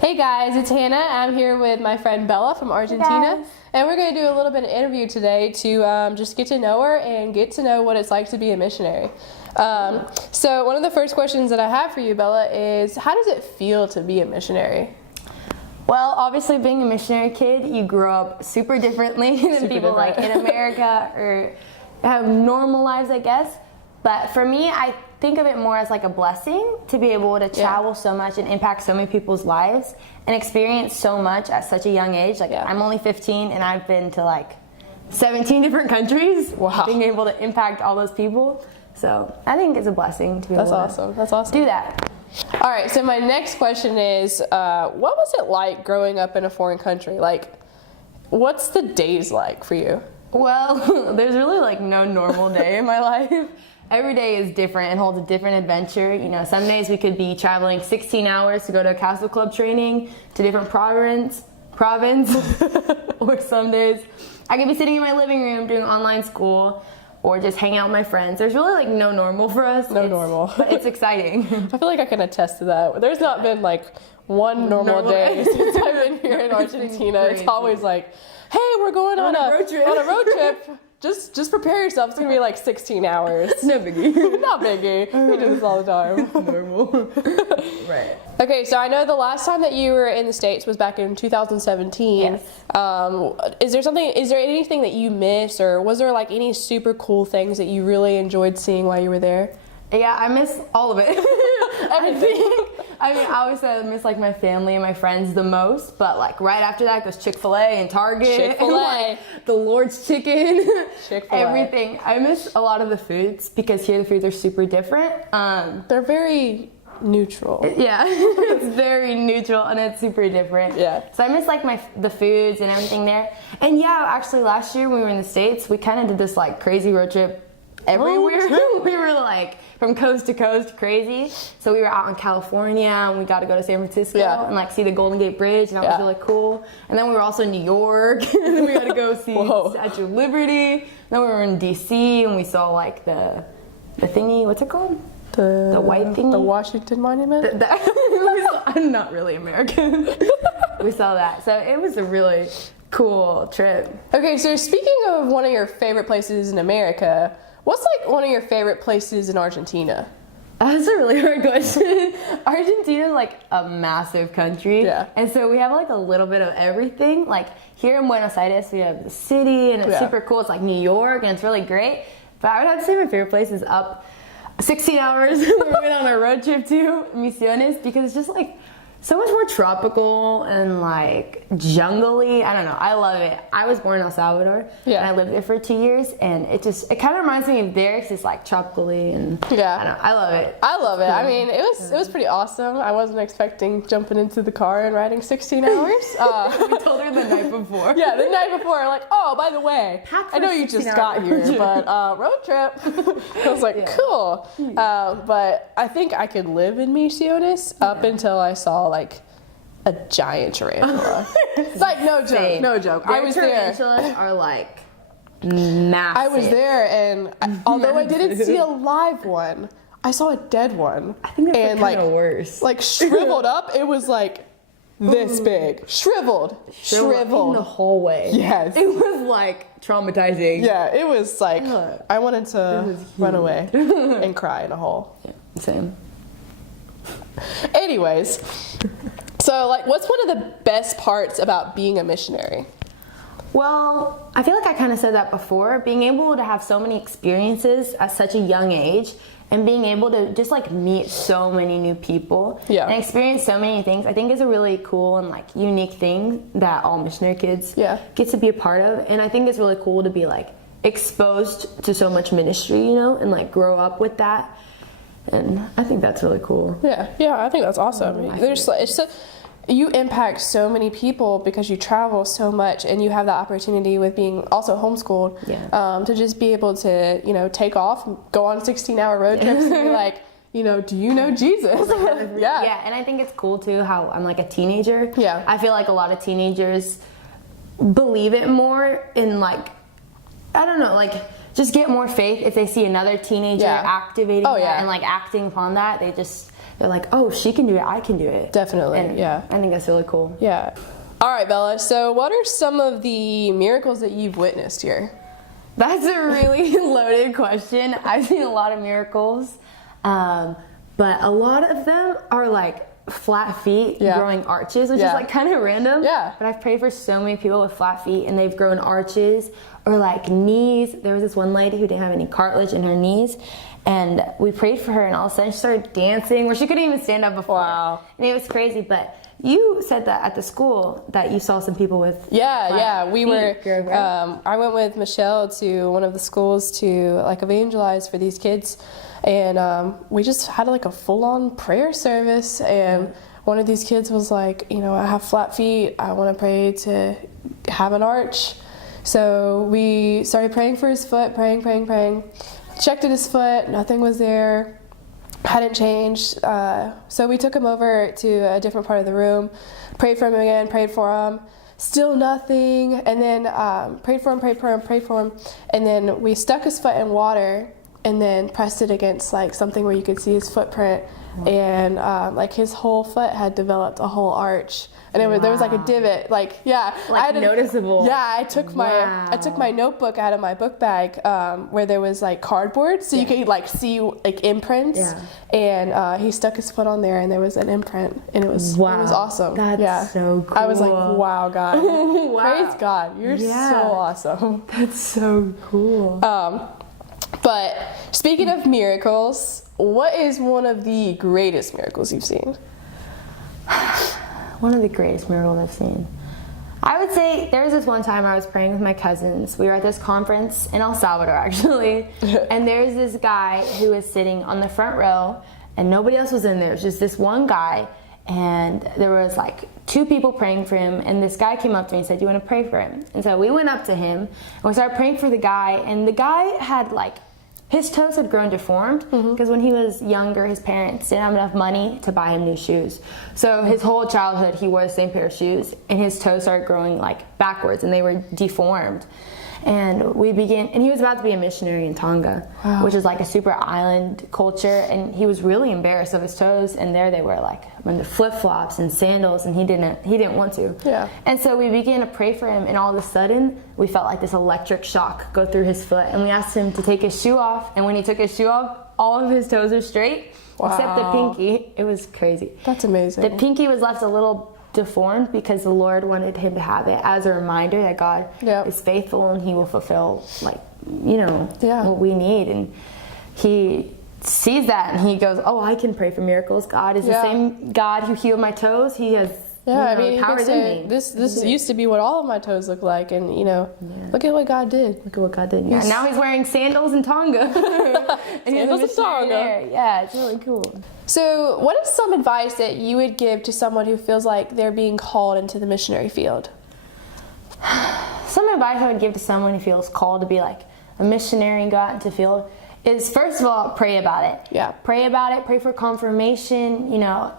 Hey guys, it's Hannah. I'm here with my friend Bella from Argentina, and we're going to do a little bit of interview today to just get to know her and get to know what it's like to be a missionary. So one of the first questions that I have for you, Bella, is how does it feel to be a missionary? Well, obviously being a missionary kid, you grow up super differently than people like in America or have normal lives, I guess. But for me, I think of it more as like a blessing to be able to travel so much and impact so many people's lives and experience so much at such a young age. Like I'm only 15 and I've been to like 17 different countries. Wow. Being able to impact all those people. So I think it's a blessing to be able to do that. All right, so my next question is, what was it like growing up in a foreign country? Like, what's the days like for you? Well, there's really like no normal day in my life. Every day is different and holds a different adventure. You know, some days we could be traveling 16 hours to go to a castle club training to different province. Or some days I could be sitting in my living room doing online school or just hanging out with my friends. There's really like no normal for us. Normal. But it's exciting. I feel like I can attest to that. There's not been like one normal day since I've been here in Argentina. It's always like, hey, we're going on a road trip. Just prepare yourself. It's gonna be like 16 hours. No biggie. Not biggie. We do this all the time. Normal. Right. Okay, so I know the last time that you were in the States was back in 2017. Yes. Is there anything that you miss, or was there like any super cool things that you really enjoyed seeing while you were there? Yeah, I miss all of it. I always say I miss like my family and my friends the most, but like right after that goes Chick-fil-A and Target. And, like, the Lord's Chicken. Chick-fil-A. Everything. I miss a lot of the foods because here the foods are super different. They're very neutral. Yeah, it's very neutral and it's super different. Yeah. So I miss like the foods and everything there. And yeah, actually last year when we were in the States, we kind of did this like crazy road trip everywhere. We were like from coast to coast, crazy. So we were out in California and we got to go to San Francisco and like see the Golden Gate Bridge, and that was really cool. And then we were also in New York and then we got to go see Statue of Liberty. Then we were in DC and we saw like the thingy, what's it called? The white thingy? The Washington Monument? I'm not really American. We saw that. So it was a really cool trip. Okay, so speaking of one of your favorite places in America, what's like one of your favorite places in Argentina? That's a really hard question. Argentina is like a massive country. Yeah. And so we have like a little bit of everything. Like here in Buenos Aires, we have the city and it's super cool. It's like New York and it's really great. But I would have to say my favorite place is up 16 hours. We went on a road trip to Misiones because it's just like so much more tropical and like jungly. I don't know. I love it. I was born in El Salvador and I lived there for 2 years, and it kind of reminds me of there because it's like tropically and I don't know. I love it. I love it. I mean, it was pretty awesome. I wasn't expecting jumping into the car and riding 16 hours. We told her the night before. Yeah, the night before. Like, oh, by the way, I know you just got here, but road trip. I was like, cool. But I think I could live in Misiones up until I saw like a giant tarantula. Like no joke. I was there. Tarantulas are like massive. I was there, and although I didn't see a live one, I saw a dead one. I think that's kind of worse. Like shriveled up. It was like this big, shriveled in the hallway. Yes, it was like traumatizing. Yeah, it was like I wanted to run away and cry in a hole. Yeah, same. Anyways, so like, what's one of the best parts about being a missionary? Well, I feel like I kind of said that before. Being able to have so many experiences at such a young age and being able to just like meet so many new people and experience so many things, I think is a really cool and like unique thing that all missionary kids get to be a part of. And I think it's really cool to be like exposed to so much ministry, you know, and like grow up with that. And I think that's really cool. Yeah, I think that's awesome. You impact so many people because you travel so much, and you have the opportunity with being also homeschooled to just be able to, you know, take off, go on 16-hour road trips and be like, you know, do you know Jesus? Yeah, and I think it's cool too how I'm like a teenager. Yeah. I feel like a lot of teenagers believe it more in like, I don't know, like just get more faith if they see another teenager activating that and like acting upon that. they're like, oh, she can do it, I can do it. Definitely, and yeah. I think that's really cool. Yeah. All right, Bella, so what are some of the miracles that you've witnessed here? That's a really loaded question. I've seen a lot of miracles, but a lot of them are like flat feet growing arches, which is like kind of random. Yeah. But I've prayed for so many people with flat feet and they've grown arches, or like knees. There was this one lady who didn't have any cartilage in her knees, and we prayed for her, and all of a sudden she started dancing where she couldn't even stand up before. Wow. And it was crazy. But you said that at the school that you saw some people with we were feet. I went with Michelle to one of the schools to like evangelize for these kids, and we just had like a full-on prayer service, and one of these kids was like, you know, I have flat feet, I want to pray to have an arch. So we started praying for his foot, praying, checked at his foot, nothing was there, hadn't changed. So we took him over to a different part of the room, prayed for him again, prayed for him, still nothing, and then prayed for him, and then we stuck his foot in water and then pressed it against like something where you could see his footprint, and like his whole foot had developed a whole arch. And there was like a divot, like noticeable. Yeah, I took my notebook out of my book bag, where there was like cardboard, so you could like see like imprints. Yeah. And he stuck his foot on there, and there was an imprint, and it was awesome. That's so cool. I was like, wow, God, praise God, you're so awesome. That's so cool. But speaking of miracles, what is one of the greatest miracles you've seen? One of the greatest miracles I've seen. I would say there was this one time I was praying with my cousins. We were at this conference in El Salvador, actually. And there's this guy who was sitting on the front row, and nobody else was in there. It was just this one guy. And there was like 2 people praying for him. And this guy came up to me and said, "Do you want to pray for him?" And so we went up to him, and we started praying for the guy. And the guy had like, his toes had grown deformed because when he was younger, his parents didn't have enough money to buy him new shoes. So his whole childhood, he wore the same pair of shoes, and his toes started growing like backwards, and they were deformed. And and he was about to be a missionary in Tonga, which is like a super island culture, and he was really embarrassed of his toes, and there they were like under flip-flops and sandals, and he didn't want to. Yeah. And so we began to pray for him, and all of a sudden we felt like this electric shock go through his foot, and we asked him to take his shoe off, and when he took his shoe off, all of his toes are straight except the pinky. It was crazy. That's amazing. The pinky was left a little deformed because the Lord wanted him to have it as a reminder that God is faithful, and he will fulfill what we need. And he sees that, and he goes, oh, I can pray for miracles. God is the same God who healed my toes. He has powers in me. This used to be what all of my toes look like, and look at what God did. Yeah, now he's wearing sandals in Tonga. Sandals in Tonga. Yeah, it's really cool. So what is some advice that you would give to someone who feels like they're being called into the missionary field? Some advice I would give to someone who feels called to be like a missionary and go out into the field is, first of all, pray about it. Yeah. Pray about it. Pray for confirmation.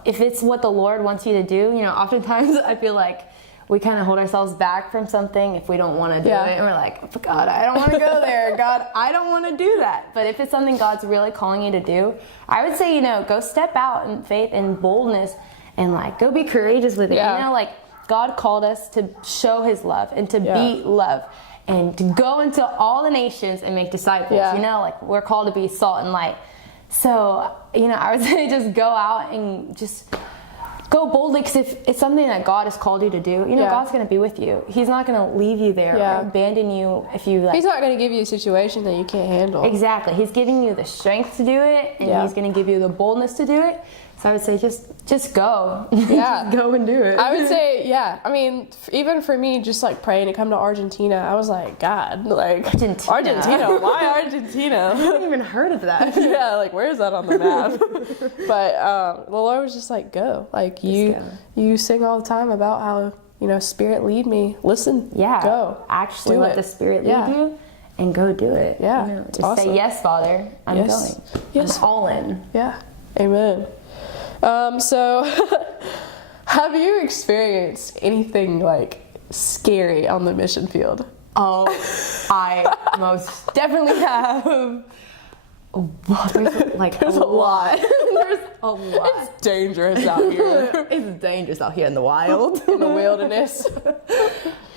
If it's what the Lord wants you to do, oftentimes I feel like we kind of hold ourselves back from something if we don't want to do it. And we're like, oh, God, I don't want to go there. God, I don't want to do that. But if it's something God's really calling you to do, I would say, go step out in faith and boldness, and like go be courageous with it. God called us to show his love and to be love, and to go into all the nations and make disciples. We're called to be salt and light. So, I would say just go out and just go boldly, because if it's something that God has called you to do, God's going to be with you. He's not going to leave you there or abandon you if you He's not going to give you a situation that you can't handle. Exactly. He's giving you the strength to do it, and he's going to give you the boldness to do it. So I would say just go. Yeah. Just go and do it. I would say, I mean, even for me, just like praying to come to Argentina, I was like, God, like Argentina, why Argentina? I haven't even heard of that. Like where is that on the map? But the Lord was just like, go. Like you sing all the time about how, Spirit lead me. Listen, go. Actually let the Spirit lead you, and go do it. Yeah. Just say, yes, Father, I'm going. Yes. I'm all in. Yeah. Amen. So have you experienced anything like scary on the mission field? Oh, I most definitely have. There's a lot. a lot. It's dangerous out here. It's dangerous out here in the wild. In the wilderness.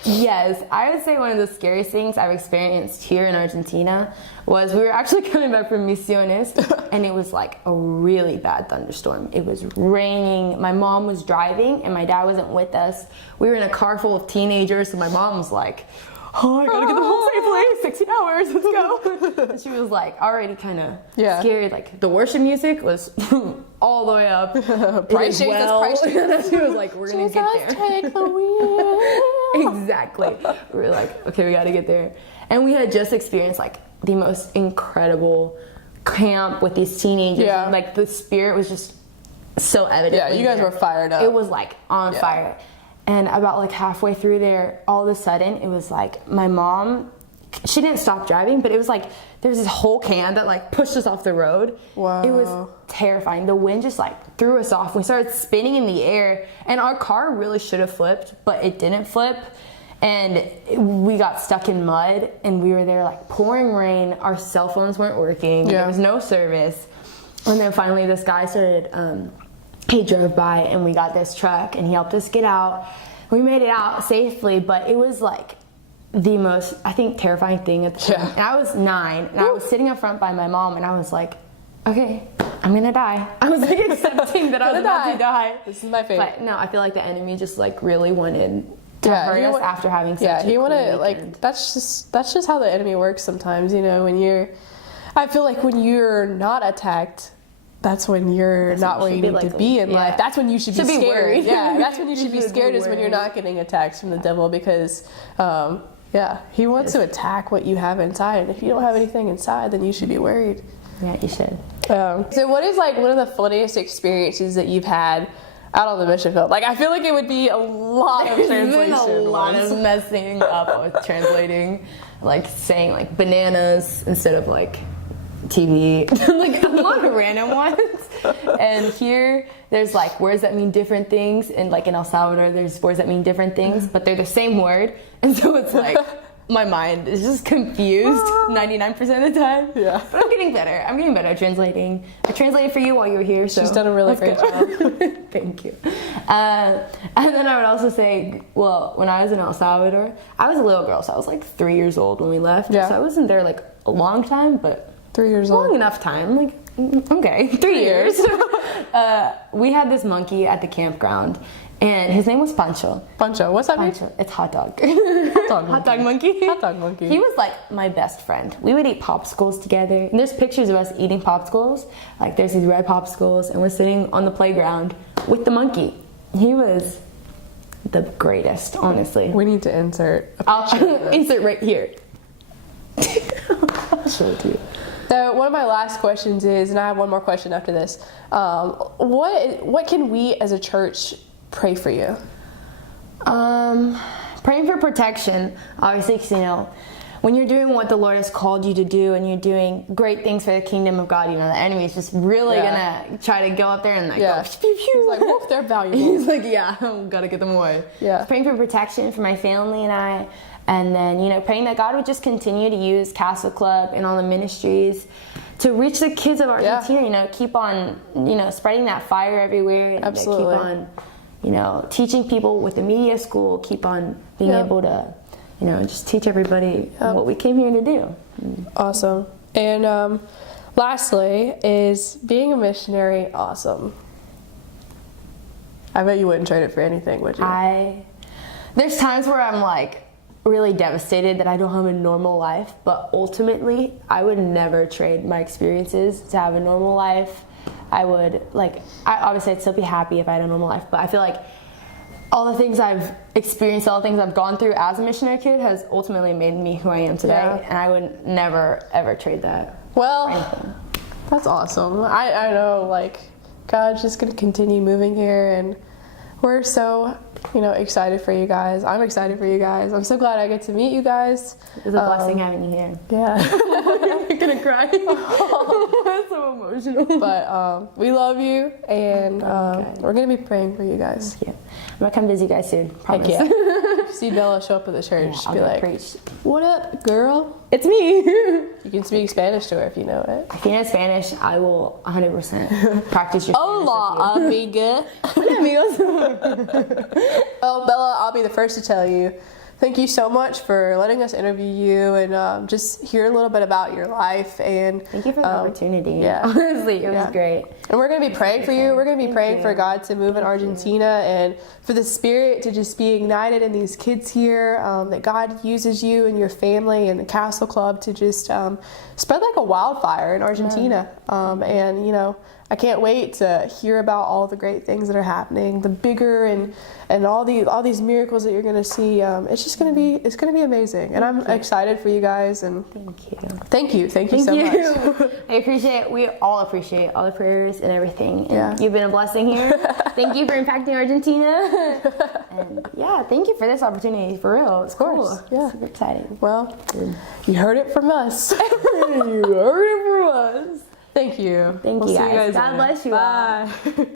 Yes, I would say one of the scariest things I've experienced here in Argentina was we were actually coming back from Misiones, and it was like a really bad thunderstorm. It was raining. My mom was driving, and my dad wasn't with us. We were in a car full of teenagers, so my mom was like, oh, I gotta get them home safely, 16 hours, let's go. And she was like already kind of scared. Like the worship music was all the way up. Price Jesus. She was like, we're gonna get there. Take the wheel. Exactly. We were like, okay, we gotta get there. And we had just experienced like the most incredible camp with these teenagers. Yeah. And, like the spirit was just so evident. Yeah, you guys were fired up. It was like on fire. And about like halfway through there, all of a sudden, it was like my mom, she didn't stop driving, but it was like there was this whole can that like pushed us off the road. Wow. It was terrifying. The wind just like threw us off. We started spinning in the air, and our car really should have flipped, but it didn't flip. And we got stuck in mud, and we were there like pouring rain. Our cell phones weren't working. There was no service. And then finally this guy started, he drove by, and we got this truck, and he helped us get out. We made it out safely, but it was like the most, I think, terrifying thing at the time. And I was 9, and I was sitting up front by my mom, and I was like, okay, I'm gonna die. I was like accepting that I was about to die. This is my fate. But no, I feel like the enemy just like really wanted to hurt us after having such a he wanted, cool like, weekend. that's just how the enemy works sometimes, you know, I feel like when you're not attacked, that's when you're not where you need to be in life. That's when you should be scared. Worried. Yeah, that's when you should be scared, is when you're not getting attacks from the devil, because, he wants to attack what you have inside. And if you don't have anything inside, then you should be worried. Yeah, you should. So what is like one of the funniest experiences that you've had out on the mission field? Like, I feel like it would be a lot of translation. There's been a lot of messing up with translating, like saying like bananas instead of like TV, like a lot of random ones. And here there's like words that mean different things, and like in El Salvador there's words that mean different things, but they're the same word, and so it's like my mind is just confused 99% of the time. Yeah, but I'm getting better at translating. I translated for you while you were here, so she's done a really great job. Thank you. And then I would also say, well, when I was in El Salvador, I was a little girl, so I was like 3 years old when we left. So I wasn't there like a long time, but 3 years old. Long enough time, like, okay, 3 years. We had this monkey at the campground, and his name was Pancho. Pancho, what's that mean? Pancho, it's hot dog. Hot dog monkey. Hot dog monkey. He was like my best friend. We would eat popsicles together, and there's pictures of us eating popsicles. Like there's these red popsicles, and we're sitting on the playground with the monkey. He was the greatest, honestly. We need to insert a picture. I'll insert right here. I'll show it to you. So one of my last questions is, and I have one more question after this, what can we as a church pray for you? Praying for protection, obviously, because, you know, when you're doing what the Lord has called you to do, and you're doing great things for the kingdom of God, you know, the enemy is just really gonna try to go up there and like go, pew, pew. He's like, whoop, they're valuable. He's like, gotta get them away. Yeah. Praying for protection for my family and I. And then, you know, praying that God would just continue to use Castle Club and all the ministries to reach the kids of Argentina, you know, keep on, you know, spreading that fire everywhere. And Absolutely. keep on, you know, teaching people with the media school, keep on being able to, you know, just teach everybody what we came here to do. Awesome. And lastly, is being a missionary awesome? I bet you wouldn't trade it for anything, would you? There's times where I'm like, really devastated that I don't have a normal life, but ultimately I would never trade my experiences to have a normal life. Obviously I'd still be happy if I had a normal life, but I feel like all the things I've experienced, all the things I've gone through as a missionary kid has ultimately made me who I am today, and I would never ever trade that. Well, that's awesome. I know, like, God's just gonna continue moving here, and we're so, you know, excited for you guys. I'm excited for you guys. I'm so glad I get to meet you guys. It was a blessing having you here. Yeah. I'm gonna cry. That's so emotional. But we love you, and we're gonna be praying for you guys. Thank you. I'm gonna come visit you guys soon. Promise. Heck yeah. see Bella show up at the church, I'll be go like, preach. "What up, girl?" It's me. You can speak Spanish to her if you know it. If you know Spanish, I will 100% practice your Spanish. Hola, amiga. Hola, amigos. Well, Bella, I'll be the first to tell you, thank you so much for letting us interview you and just hear a little bit about your life. And Thank you for the opportunity. Yeah. Honestly, it was great. And we're going to be praying for you. We're going to be praying for God to move in Argentina and for the Spirit to just be ignited in these kids here, that God uses you and your family and the Castle Club to just spread like a wildfire in Argentina. And, you know, I can't wait to hear about all the great things that are happening, the bigger and all these miracles that you're going to see. It's just going to be amazing. And I'm excited for you guys. And thank you so much. I appreciate. We all appreciate all the prayers and everything. And you've been a blessing here. Thank you for impacting Argentina. And yeah, thank you for this opportunity. For real, it's cool. Yeah, super exciting. Well, you heard it from us. You heard it from us. Thank you. Thank you guys. God bless you. Bye.